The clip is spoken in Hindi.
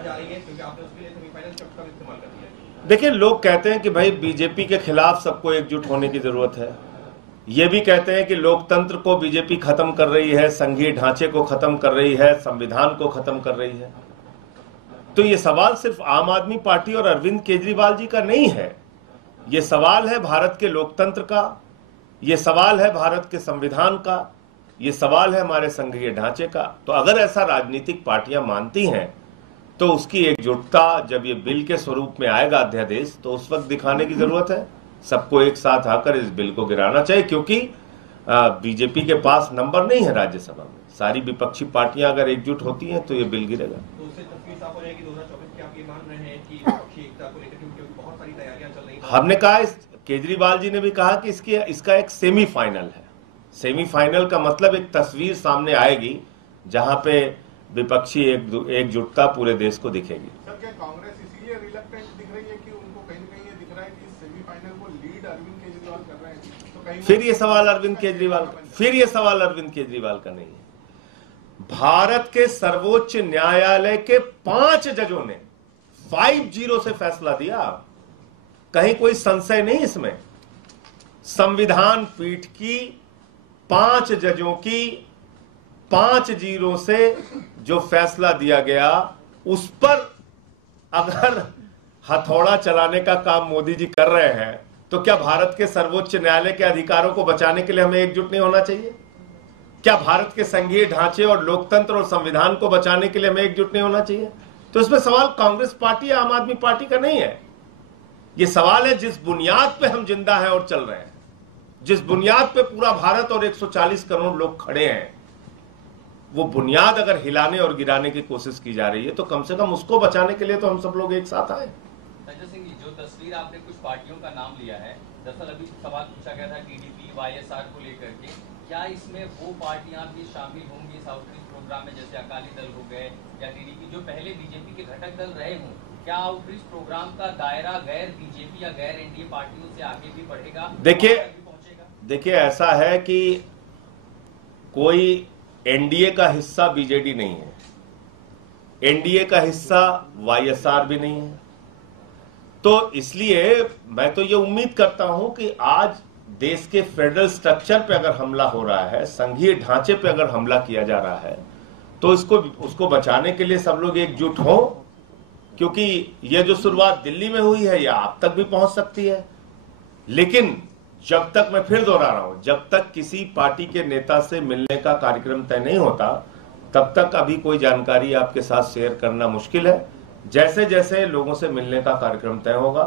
जा रही है क्योंकि आपने उसके लिए सेमीफाइनल शब्द का इस्तेमाल कर दिया है। देखिए, लोग कहते हैं कि भाई बीजेपी के खिलाफ सबको एकजुट होने की जरूरत है। ये भी कहते हैं कि लोकतंत्र को बीजेपी खत्म कर रही है, संघीय ढांचे को खत्म कर रही है, संविधान को खत्म कर रही है। तो ये सवाल सिर्फ आम आदमी पार्टी और अरविंद केजरीवाल जी का नहीं है। ये सवाल है भारत के लोकतंत्र का, ये सवाल है भारत के संविधान का, ये सवाल है हमारे संघीय ढांचे का। तो अगर ऐसा राजनीतिक पार्टियां मानती हैं तो उसकी एकजुटता जब ये बिल के स्वरूप में आएगा अध्यादेश, तो उस वक्त दिखाने की जरूरत है। सबको एक साथ आकर इस बिल को गिराना चाहिए, क्योंकि बीजेपी के पास नंबर नहीं है राज्यसभा में। सारी विपक्षी पार्टियां अगर एकजुट होती हैं तो ये बिल गिरेगा। तो उससे तस्वीर साफ हो जाएगी 2024 की। आप ये मान रहे हैं कि विपक्षी एकता को लेकर क्योंकि बहुत सारी तैयारियां चल रही हैं। हमने कहा, केजरीवाल जी ने भी कहा कि इसका एक सेमीफाइनल है। सेमीफाइनल का मतलब एक तस्वीर सामने आएगी जहां पे विपक्षी एकजुटता पूरे देश को दिखेगी। सर, क्या कांग्रेस इसीलिए रिलक्टेंट दिख रही है कि उनको कहीं न कहीं ये दिख रहा है कि इस सेमीफाइनल को लीड अरविंद केजरीवाल कर रहे हैं? तो कहीं फिर ये सवाल अरविंद केजरीवाल का नहीं है। भारत के सर्वोच्च न्यायालय के 5 जजों ने 5-0 से फैसला दिया। कहीं कोई संशय नहीं इसमें। संविधान पीठ की 5 जजों की 5-0 से जो फैसला दिया गया, उस पर अगर हथौड़ा चलाने का काम मोदी जी कर रहे हैं, तो क्या भारत के सर्वोच्च न्यायालय के अधिकारों को बचाने के लिए हमें एकजुट नहीं होना चाहिए? क्या भारत के संघीय ढांचे और लोकतंत्र और संविधान को बचाने के लिए हमें एकजुट नहीं होना चाहिए? तो इसमें सवाल कांग्रेस पार्टी या आम आदमी पार्टी का नहीं है। यह सवाल है जिस बुनियाद पे हम जिंदा हैं और चल रहे हैं, जिस बुनियाद पे पूरा भारत और 140 करोड़ लोग खड़े हैं, वो बुनियाद अगर हिलाने और गिराने की कोशिश की जा रही है, तो कम से कम उसको बचाने के लिए तो हम सब लोग एक साथ आए। संजय सिंह जी, जो तस्वीर आपने कुछ पार्टियों का नाम लिया है, दरअसल अभी सवाल पूछा गया था टीडीपी, वाईएसआर को लेकर के, क्या इसमें वो पार्टियां भी शामिल होंगी इस आउटरीच प्रोग्राम में, जैसे अकाली दल हो गए या टीडीपी, जो पहले बीजेपी के घटक दल रहे हों? क्या आउटरीच प्रोग्राम का दायरा गैर बीजेपी या गैर एनडीए पार्टियों से आगे भी बढ़ेगा? देखिए, ऐसा है कि कोई एनडीए का हिस्सा बीजेडी नहीं है, एनडीए का हिस्सा वाईएसआर भी नहीं है। तो इसलिए मैं तो ये उम्मीद करता हूं कि आज देश के फेडरल स्ट्रक्चर पे अगर हमला हो रहा है, संघीय ढांचे पे अगर हमला किया जा रहा है, तो उसको बचाने के लिए सब लोग एकजुट हों, क्योंकि ये जो शुरुआत दिल्ली में हुई है, यह आप तक भी पहुंच सकती है। लेकिन जब तक, मैं फिर दोहरा रहा हूं, जब तक किसी पार्टी के नेता से मिलने का कार्यक्रम तय नहीं होता, तब तक अभी कोई जानकारी आपके साथ शेयर करना मुश्किल है। जैसे जैसे लोगों से मिलने का कार्यक्रम तय होगा,